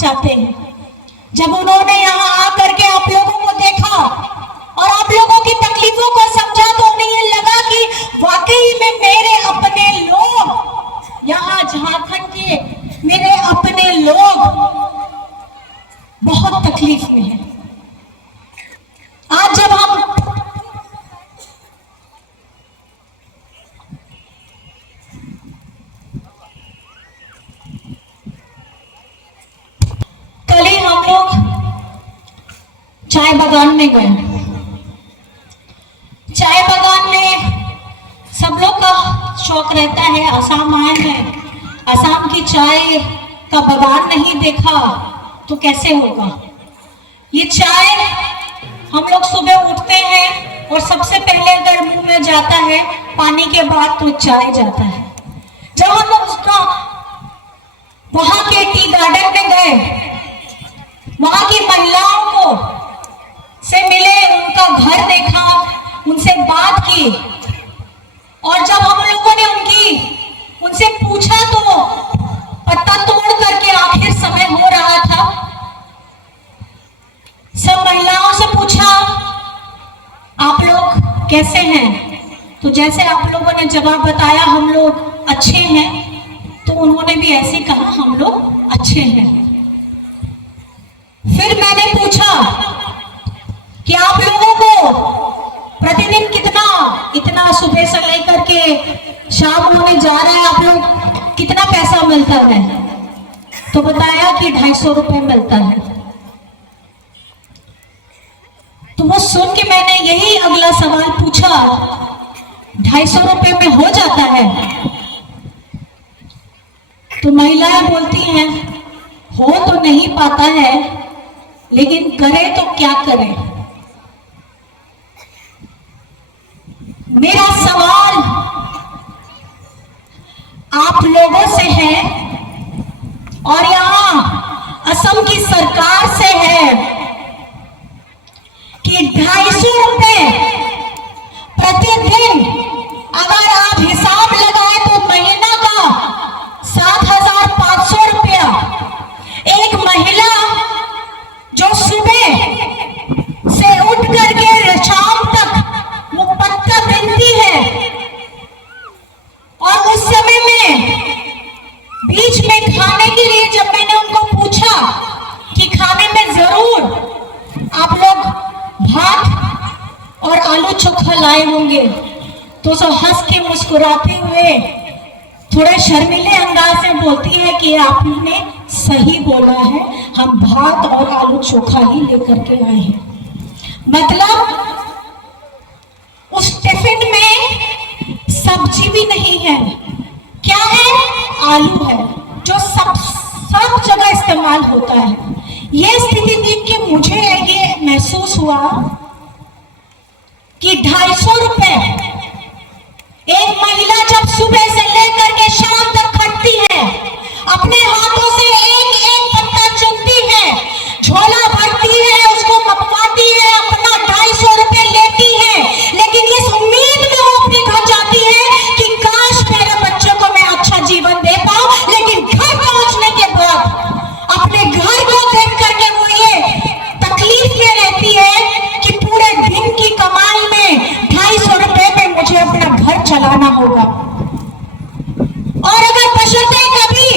चाहते हैं। जब उन्होंने यहाँ आकर के आप लोगों को देखा और आप लोगों की तकलीफों को समझा तो उन्हें ये लगा कि वाकई में मेरे अपने लोग यहाँ झारखंड के मेरे अपने लोग बहुत तकलीफ में हैं। आज जब हम कल ही हम लोग चाय बागान में गए। चाय बागान में सब लोग का शौक रहता है, असम आए हैं, असम की चाय का बागान नहीं देखा तो कैसे होगा। ये चाय हम लोग सुबह उठते हैं और सबसे पहले अगर मुंह में जाता है पानी के बाद तो चाय जाता है। जब हम लोग उसका वहां के टी गार्डन में गए, वहां की महिलाओं को से मिले, उनका घर देखा, उनसे बात की और जब हम लोगों ने उनसे पूछा तो पत्ता तोड़ करके आखिर समय हो रहा था। सब महिलाओं से पूछा आप लोग कैसे हैं, तो जैसे आप लोगों ने जवाब बताया हम लोग अच्छे हैं, तो उन्होंने भी ऐसे कहा हम लोग अच्छे हैं। फिर मैंने पूछा कि आप लोगों को प्रतिदिन इतना सुबह से लेकर के शाम होने जा रहा है, आप लोग कितना पैसा मिलता है, तो बताया कि 250 रुपए मिलता है। तो वो सुन के मैंने यही अगला सवाल पूछा, 250 रुपए में हो जाता है? तो महिलाएं बोलती हैं हो तो नहीं पाता है, लेकिन करे तो क्या करें। मेरा सवाल आप लोगों से है और यहाँ असम की सरकार से है कि 250 रुपए प्रतिदिन अगर आप हिसाब लगाए तो महीना का 7,500 रुपया। एक महिला जो सुबह से उठ करके शाम तक वो पत्ता बिनती है और उस समय में बीच में खाने के लिए जब मैंने उनको पूछा कि खाने में जरूर आप लोग भात और आलू चोखा लाए होंगे, तो सब हंस के मुस्कुराते हुए थोड़े शर्मीले अंदाज से बोलती है कि आपने सही बोला है, हम भात और आलू चोखा ही लेकर के आए हैं। मतलब उस टिफिन में सब्जी भी नहीं है, क्या है? आलू है, जो सब जगह इस्तेमाल होता है। ये स्थिति देख के मुझे ये महसूस हुआ कि 250 रुपए एक महिला जब सुबह से लेकर के शाम तक खटती है, अपने हाथों से एक एक पत्ता चुनती है, झोला भरती है, उसको मपवाती है, अपना 250 रुपए लेती है, लेकिन इस उम्मीद में वो अपने घर जाती है कि काश मेरे बच्चों को मैं अच्छा जीवन दे पाऊं। लेकिन घर पहुंचने के बाद अपने घर को देख करके वो ये तकलीफ में रहती है कि पूरे दिन की कमाई में 250 रुपए पे मुझे अपना घर चलाना होगा। और अगर बशर्ते कभी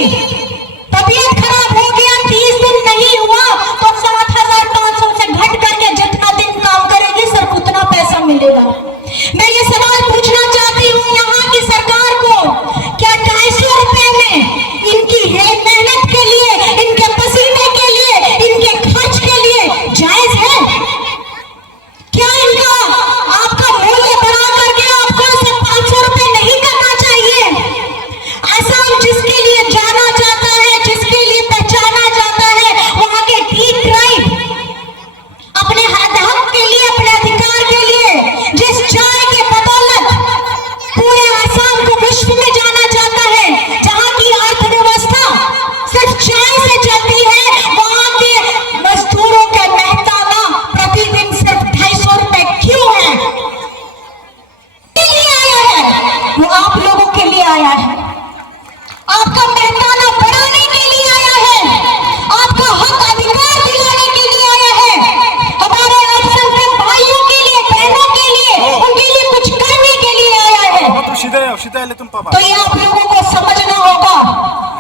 तो ये आप लोगों को समझना होगा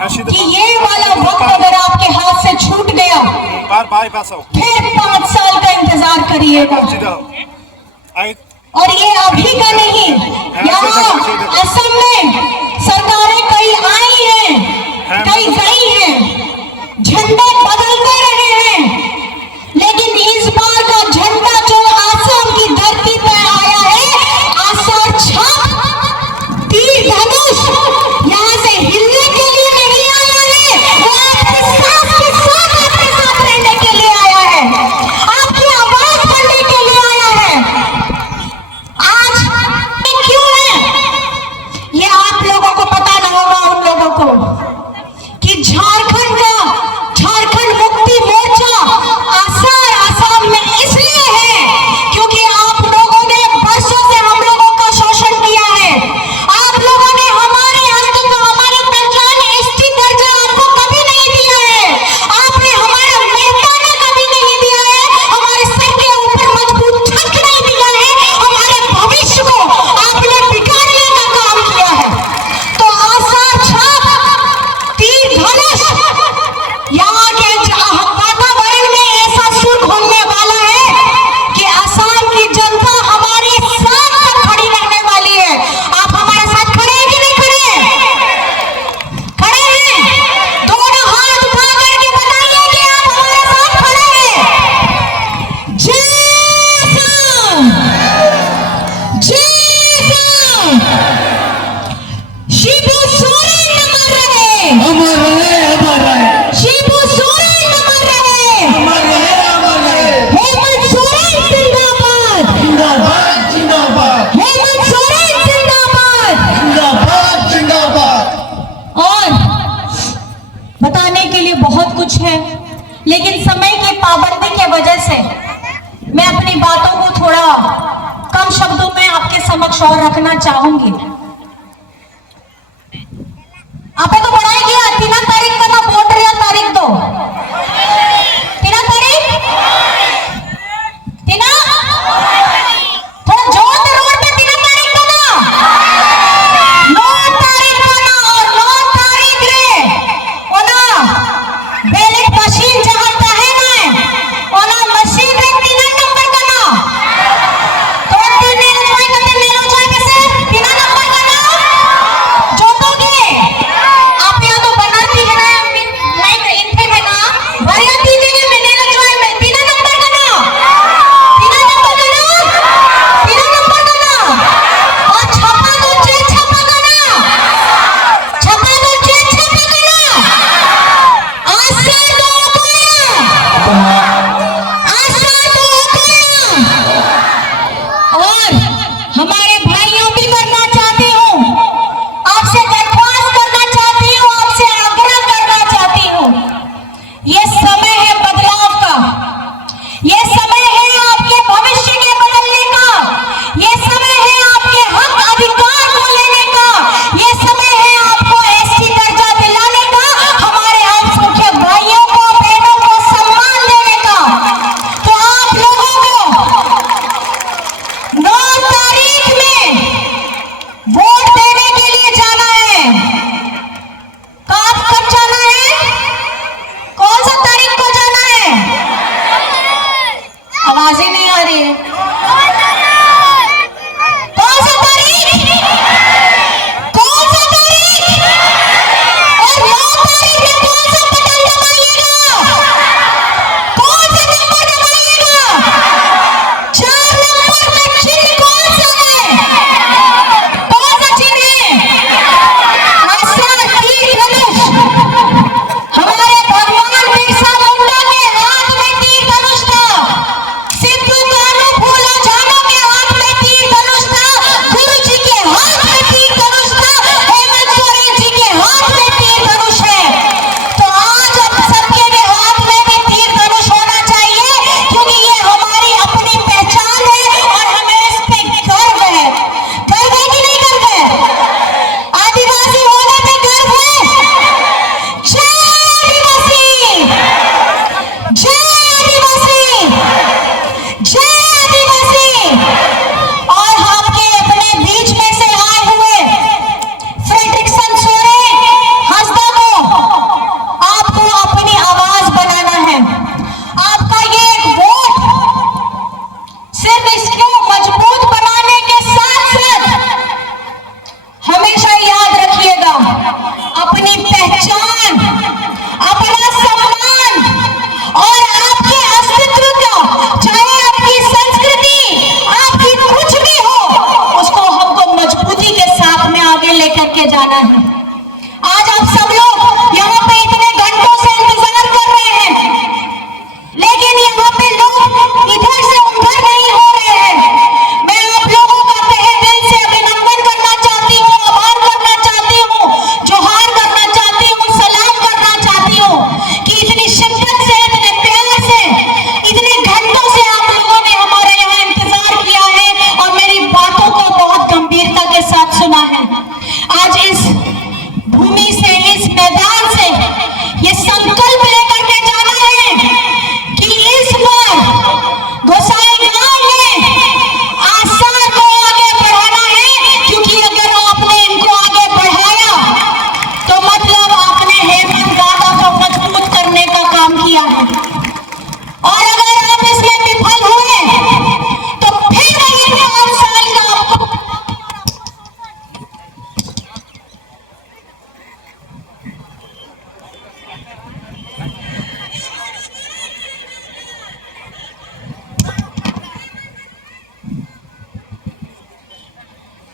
कि ये वाला वक्त अगर आपके हाथ से छूट गया फिर 5 साल का इंतजार करिएगा। और ये अभी का नहीं, यहाँ असम में सरकारें कई आई हैं, कई गई हैं, झंडे बदलते रहे हैं, लेकिन इस बार का झंडा जो असम की धरती पर आया है, आसार छाप तीर धनुष यहाँ से हिलने के लिए नहीं आया है, वो आपके साथ रहने के लिए आया है, आपकी आवाज बनने के लिए आया है। आज क्यों है ये आप लोगों को पता ना होगा, उन लोगों को कि झारखंड मुक्ति मोर्चा आसाम में इसलिए है क्योंकि आप लोगों ने वर्षों से हम लोगों का शोषण किया है, आप लोगों ने हमारे अस्तित्व, हमारी पहचान, एसटी दर्जा आपको कभी नहीं दिया है, आपने हमारा मेहताना कभी नहीं दिया है, हमारे सर के ऊपर मजबूत छत नहीं दिया है, हमारे भविष्य को आपने बिगाड़ने का काम किया है। तो आसार छाप तीर धनुष यहाँ के वातावरण में ऐसा सुर खोलने वाला है कि असम की जनता हमारे साथ खड़ी रहने वाली है। आप हमारे साथ खड़े हैं कि नहीं खड़े हैं? खड़े हैं? दोनों हाथ उठा करके बताइए कि आप हमारे साथ खड़े हैं। जय श्याम, जय श्याम। शिबू सोरेन अमर रहे, शिबू सोरेन अमर रहे, हेमंत सोरेन जिंदाबाद, हेमंत सोरेन जिंदाबाद। और बताने के लिए बहुत कुछ है, लेकिन समय की पाबंदी की वजह से मैं अपनी बातों को थोड़ा कम शब्दों में आपके समक्ष और रखना चाहूंगी। आपे तो बढ़ाएगी 3 तारीख का ना वोट रहा, तारीख दो 3 तारीख, 3 थोड़ा जोर से रोड पे 3 तारीख का ना 9 तारीख का ना, और 9 तारीख रे ओना बैलेट मशीन जहां है ना ओना मशीन रे 3 नंबर का ना तो 3 ले लो, कैसे 3 नंबर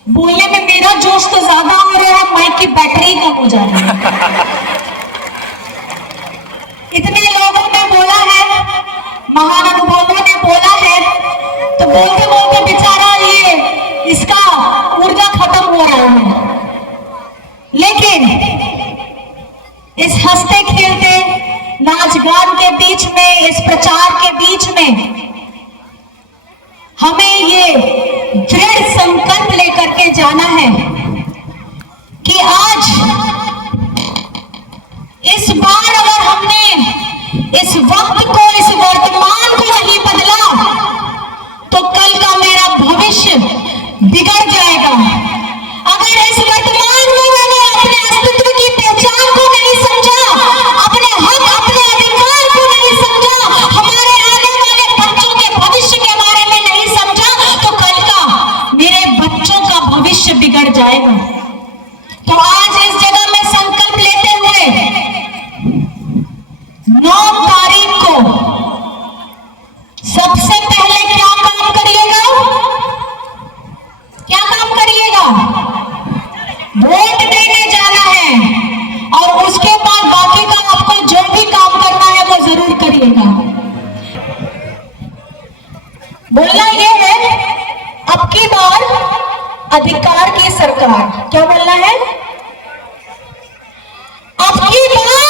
बोलने में मेरा जोश तो ज्यादा हो रहा है, माइक की बैटरी कम हो जा रही है। इतने लोगों ने बोला है, महानुभावों ने बोला है, तो बोलते बोलते बेचारा ये इसका ऊर्जा खत्म हो रहा है। लेकिन इस हंसते खेलते नाच गान के बीच में, इस प्रचार के बीच में हमें ये दृढ़ संकल्प लेकर के जाना है कि आज इस बार अगर हमने इस वक्त को, इस वर्तमान को नहीं बदला तो कल का मेरा भविष्य बिगड़ जाएगा। अगर इस वर्तमान में मैंने अपने अस्तित्व की पहचान को नहीं समझा, अपने हक, अपने अधिकार को नहीं समझा, हमारे आने वाले बच्चों के भविष्य के बारे में नहीं समझा, तो कल का मेरे बच्चों का भविष्य बिगड़ जाएगा। तो आज इस जगह में संकल्प लेते हुए 9 तारीख को सबसे पहले क्या काम करिएगा? क्या काम करिएगा? वोट देने जाना है, और उसके बाद बाकी का आपको जो भी काम करना है वो जरूर करिएगा। बोलना ये है, अब की बार अधिकार की सरकार। क्या बोलना है? अब की बार